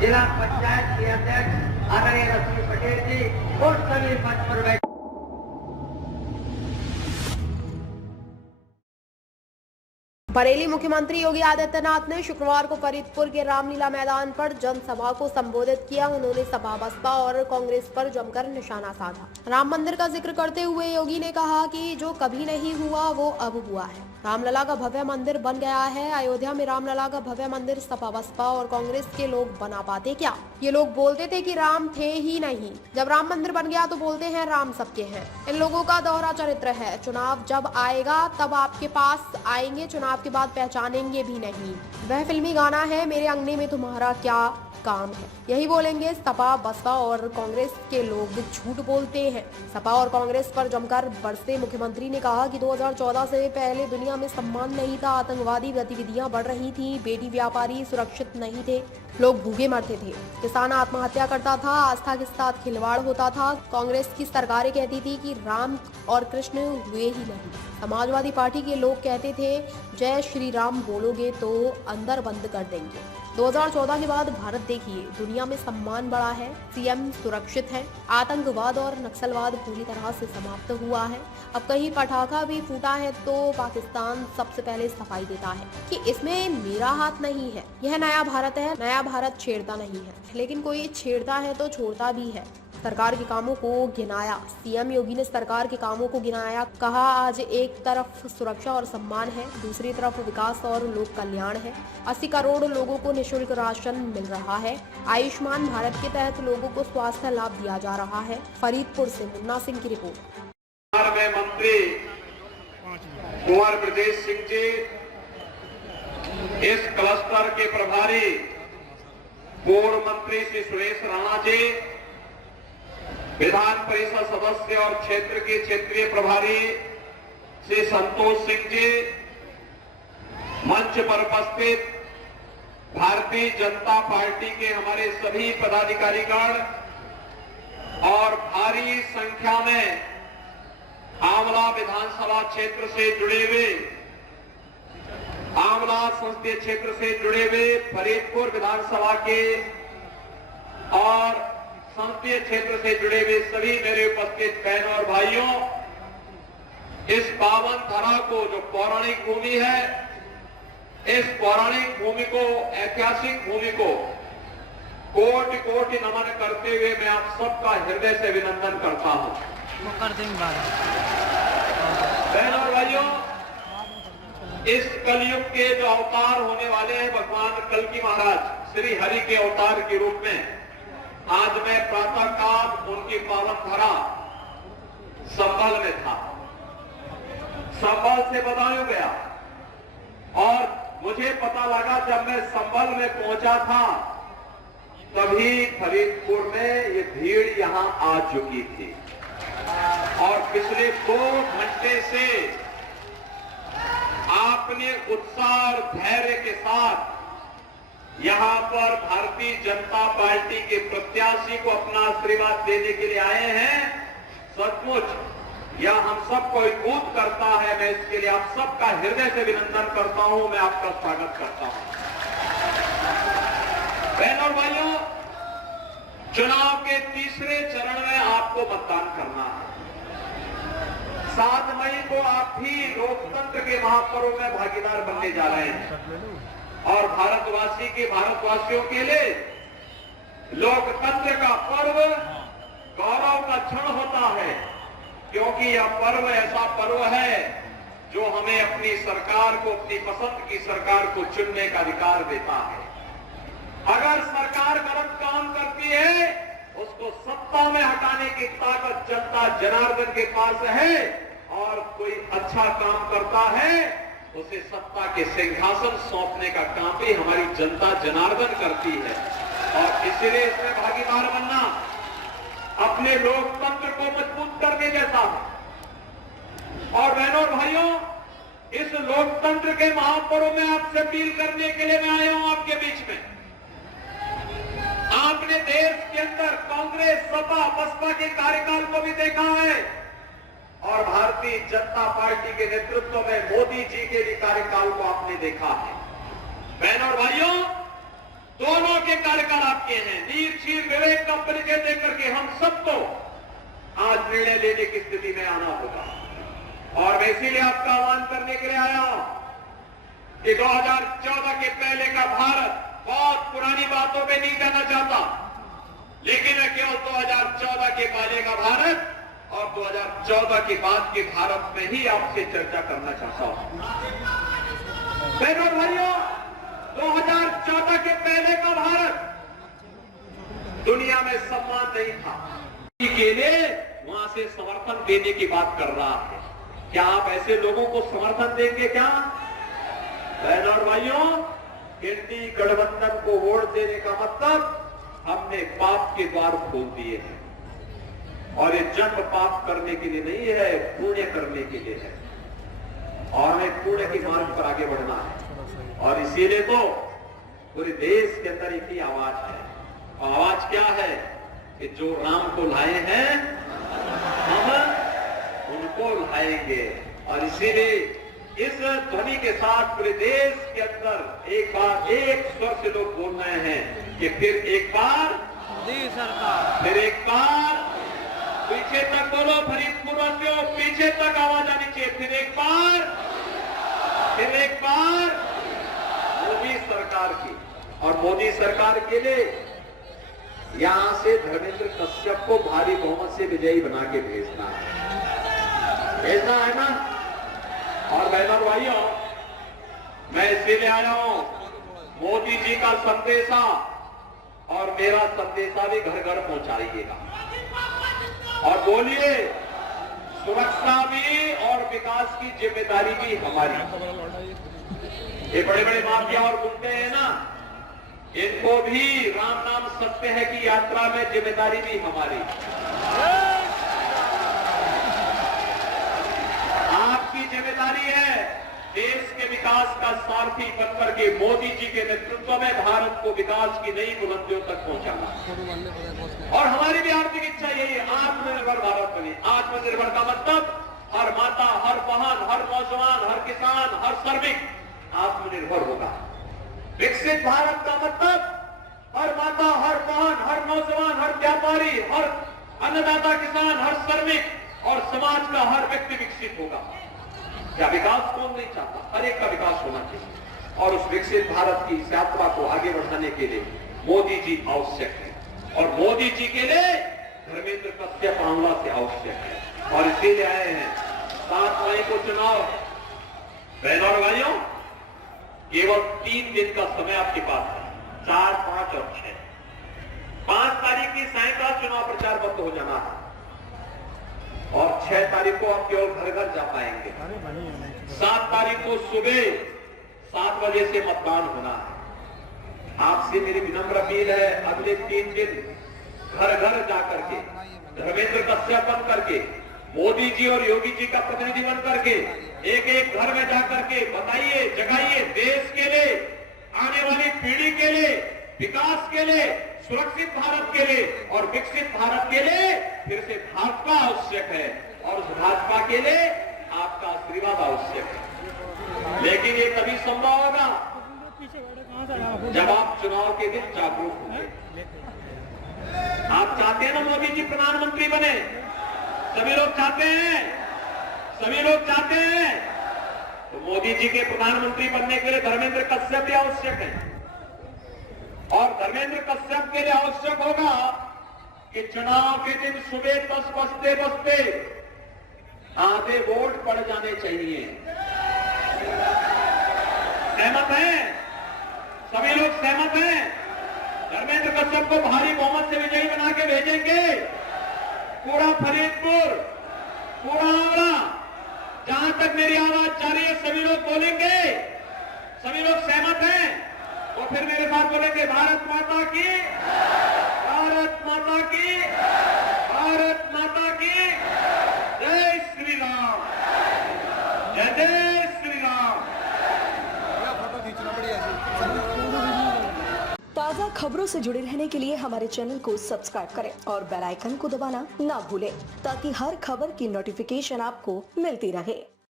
जिला पंचायत के अध्यक्ष आदरणीय रश्मि पटेल जी और सभी मंच पर बैठे बरेली मुख्यमंत्री योगी आदित्यनाथ ने शुक्रवार को फरीदपुर के रामलीला मैदान पर जनसभा को संबोधित किया। उन्होंने सपा बसपा और कांग्रेस पर जमकर निशाना साधा। राम मंदिर का जिक्र करते हुए योगी ने कहा कि जो कभी नहीं हुआ वो अब हुआ है। रामलला का भव्य मंदिर बन गया है। अयोध्या में रामलला का भव्य मंदिर सपा बसपा और कांग्रेस के लोग बना पाते क्या? ये लोग बोलते थे कि राम थे ही नहीं, जब राम मंदिर बन गया तो बोलते हैं राम सबके हैं। इन लोगों का दोहरा चरित्र है। चुनाव जब आएगा तब आपके पास आएंगे, चुनाव के बाद पहचानेंगे भी नहीं। वह फिल्मी गाना है, मेरे अंगने में तुम्हारा क्या काम है। यही बोलेंगे सपा बसपा और कांग्रेस के लोग झूठ बोलते हैं। सपा और कांग्रेस पर जमकर बरसे मुख्यमंत्री ने कहा कि 2014 से पहले दुनिया में सम्मान नहीं था, आतंकवादी गतिविधियां बढ़ रही थी, बेटी व्यापारी सुरक्षित नहीं थे, लोग भूखे मरते थे, किसान आत्महत्या करता था, आस्था के साथ खिलवाड़ होता था। कांग्रेस की सरकारें कहती थी कि राम और कृष्ण हुए ही नहीं। समाजवादी पार्टी के लोग कहते थे जय श्री राम बोलोगे तो अंदर बंद कर देंगे। 2014 के बाद भारत देखिए, दुनिया में सम्मान बढ़ा है, सीएम सुरक्षित है, आतंकवाद और नक्सलवाद पूरी तरह से समाप्त हुआ है। अब कहीं पटाखा भी फूटा है तो पाकिस्तान सबसे पहले सफाई देता है कि इसमें मेरा हाथ नहीं है। यह नया भारत है, नया भारत छेड़ता नहीं है, लेकिन कोई छेड़ता है तो छोड़ता भी है। सरकार के कामों को गिनाया, सीएम योगी ने सरकार के कामों को गिनाया। कहा आज एक तरफ सुरक्षा और सम्मान है, दूसरी तरफ विकास और लोक कल्याण है। 80 करोड़ लोगों को निःशुल्क राशन मिल रहा है। आयुष्मान भारत के तहत लोगों को स्वास्थ्य लाभ दिया जा रहा है। फरीदपुर से मुन्ना सिंह की रिपोर्ट। मंत्री कुंवर ब्रजेश सिंह जी, इस क्लस्टर के प्रभारी पूर्व मंत्री श्री सुरेश राणा जी, विधान परिषद सदस्य और क्षेत्र के क्षेत्रीय प्रभारी श्री संतोष सिंह जी, मंच पर उपस्थित भारतीय जनता पार्टी के हमारे सभी पदाधिकारीगण और भारी संख्या में आंवला विधानसभा क्षेत्र से जुड़े हुए, आंवला संसदीय क्षेत्र से जुड़े हुए फरीदपुर विधानसभा के और संसदीय क्षेत्र से जुड़े हुए सभी मेरे उपस्थित बहनों और भाइयों, इस पावन धरा को, जो पौराणिक भूमि है, इस पौराणिक भूमि को, ऐतिहासिक भूमि को कोटि कोटि नमन करते हुए मैं आप सबका हृदय से अभिनंदन करता हूं। बहनों और भाइयों, इस कलयुग के जो अवतार होने वाले हैं भगवान कल्की महाराज श्री हरि के अवतार के रूप में, आज मैं प्रातः काल उनकी पावन धरा संभल में था। संभल से बदायूं गया और मुझे पता लगा जब मैं संभल में पहुंचा था तभी फरीदपुर में ये भीड़ यहां आ चुकी थी और पिछले 2 घंटे से आपने उत्साह और धैर्य के साथ यहां पर भारतीय जनता पार्टी के प्रत्याशी को अपना आशीर्वाद देने के लिए आए हैं। सचमुच यह हम सबको अद्भुत करता है। मैं इसके लिए आप सबका हृदय से अभिनंदन करता हूं, मैं आपका स्वागत करता हूं। बहनों और भाइयों, चुनाव के तीसरे चरण में आपको मतदान करना है। 7 मई को आप भी लोकतंत्र के महापर्व में भागीदार बनने जा रहे हैं और भारतवासियों के लिए लोकतंत्र का पर्व गौरव का क्षण होता है, क्योंकि यह पर्व ऐसा पर्व है जो हमें अपनी सरकार को, अपनी पसंद की सरकार को चुनने का अधिकार देता है। अगर सरकार गलत काम करती है, उसको सत्ता में हटाने की ताकत जनता जनार्दन के पास है और कोई अच्छा काम करता है, उसे सत्ता के सिंहासन सौंपने का काम भी हमारी जनता जनार्दन करती है। और इसलिए इसमें भागीदार बनना अपने लोकतंत्र को मजबूत करने जैसा है। और बहनों और भाइयों, इस लोकतंत्र के महापर्व में आपसे अपील करने के लिए मैं आया हूं आपके बीच में। आपने देश के अंदर कांग्रेस, सपा, बसपा के कार्यकाल को भी देखा है और भारतीय जनता पार्टी के नेतृत्व में मोदी जी के भी कार्यकाल को आपने देखा है। बहनों और भाइयों, दोनों के के कार्यकाल आपके हैं। नीर चीर विवेक का परिचय देकर के हम सबको आज निर्णय लेने की स्थिति में आना होगा। और मैं इसीलिए आपका आह्वान करने के लिए आया हूं कि 2014 के पहले का भारत, बहुत पुरानी बातों में नहीं जाना चाहता, लेकिन मैं केवल 2014 के पहले का भारत और 2014 के बाद के भारत में ही आपसे चर्चा करना चाहता हूं। बहनों और भाइयों, 2014 के पहले का भारत दुनिया में सम्मान नहीं था, के लिए वहां से समर्थन देने की बात कर रहा है। क्या आप ऐसे लोगों को समर्थन देंगे क्या? बहनों और भाइयों, इंडी गठबंधन को वोट देने का मतलब हमने पाप के द्वार खोल दिए हैं, और ये जन्म पाप करने के लिए नहीं है, पुण्य करने के लिए है, और हमें पुण्य के मार्ग पर आगे बढ़ना है। और इसीलिए तो पूरे देश के अंदर एक ही आवाज है। आवाज क्या है कि जो राम को लाए हैं हम उनको लाएंगे। और इसीलिए इस ध्वनि के साथ पूरे देश के अंदर एक बार एक स्वर से लोग बोल रहे हैं कि फिर एक बार मोदी सरकार, फिर एक बार, पीछे तक बोलो फरीदपुर वासियों, पीछे तक आवाज आनी चाहिए, फिर एक बार मोदी सरकार की। और मोदी सरकार के लिए यहां से धर्मेंद्र कश्यप को भारी बहुमत से विजयी बना के भेजना है ना। और बहनों भाइयों, मैं इसीलिए आया हूं, मोदी जी का संदेशा और मेरा संदेशा भी घर घर पहुंचाइएगा और बोलिए सुरक्षा भी और विकास की जिम्मेदारी भी हमारी। ये बड़े बड़े माफिया और गुंडे हैं ना, इनको भी राम नाम सत्य है कि यात्रा में जिम्मेदारी भी हमारी। आपकी जिम्मेदारी है देश के विकास का सारथी बनकर के मोदी जी के नेतृत्व में भारत को विकास की नई बुलंदियों तक पहुंचाना। और हमारी भी आर्थिक इच्छा यही है, आत्मनिर्भर भारत बने। आत्मनिर्भर का मतलब हर माता, हर बहन, हर नौजवान, हर किसान, हर श्रमिक आत्मनिर्भर होगा। विकसित भारत का मतलब हर माता, हर बहन, हर नौजवान, हर व्यापारी, हर अन्नदाता किसान, हर श्रमिक और समाज का हर व्यक्ति विकसित होगा। क्या विकास कौन नहीं चाहता? हर एक का विकास होना चाहिए। और उस विकसित भारत की इस यात्रा को आगे बढ़ाने के लिए मोदी जी आवश्यक है, और मोदी जी के लिए धर्मेंद्र कश्यप आंवला से आवश्यक है। और इसीलिए आए हैं 7 मई को चुनाव। बहनों और भाइयों, केवल 3 दिन का समय आपके पास है, 4, 5 और 6। 5 तारीख की सायंकाल चुनाव प्रचार बंद हो जाना है, और 6 तारीख को आप केवल घर घर जा पाएंगे। 7 तारीख को सुबह 7 बजे से मतदान होना है। आपसे मेरी विनम्र अपील है, अगले 3 दिन घर घर जाकर के धर्मेंद्र कश्यप बन करके, मोदी जी और योगी जी का प्रतिनिधि बन करके एक एक घर में जाकर के बताइए, जगाइए, देश के लिए, आने वाली पीढ़ी के लिए, विकास के लिए, सुरक्षित भारत के लिए और विकसित भारत के लिए फिर से भाजपा आवश्यक है, और उस भाजपा के लिए आपका आशीर्वाद आवश्यक है। लेकिन ये तभी संभव होगा जब आप चुनाव के दिन जागरूक होंगे। आप चाहते हैं ना मोदी जी प्रधानमंत्री बने? सभी लोग चाहते हैं, सभी लोग चाहते हैं। तो मोदी जी के प्रधानमंत्री बनने के लिए धर्मेंद्र कश्यप भी आवश्यक है, और धर्मेंद्र कश्यप के लिए आवश्यक होगा कि चुनाव के दिन सुबह 10 बजते बजते आधे वोट पड़ जाने चाहिए। सहमत हैं? सभी लोग सहमत हैं? धर्मेंद्र कश्यप को भारी बहुमत से विजयी बना के भेजेंगे। पूरा फरीदपुर, पूरा आंवला, जहां तक मेरी आवाज जा रही है सभी लोग बोलेंगे। सभी लोग सहमत हैं? तो फिर मेरे साथ बोलेंगे भारत माता की, भारत माता की, भारत माता की जय श्री राम, जय जय श्री राम। ताज़ा खबरों से जुड़े रहने के लिए हमारे चैनल को सब्सक्राइब करें और बेल आइकन को दबाना ना भूलें, ताकि हर खबर की नोटिफिकेशन आपको मिलती रहे।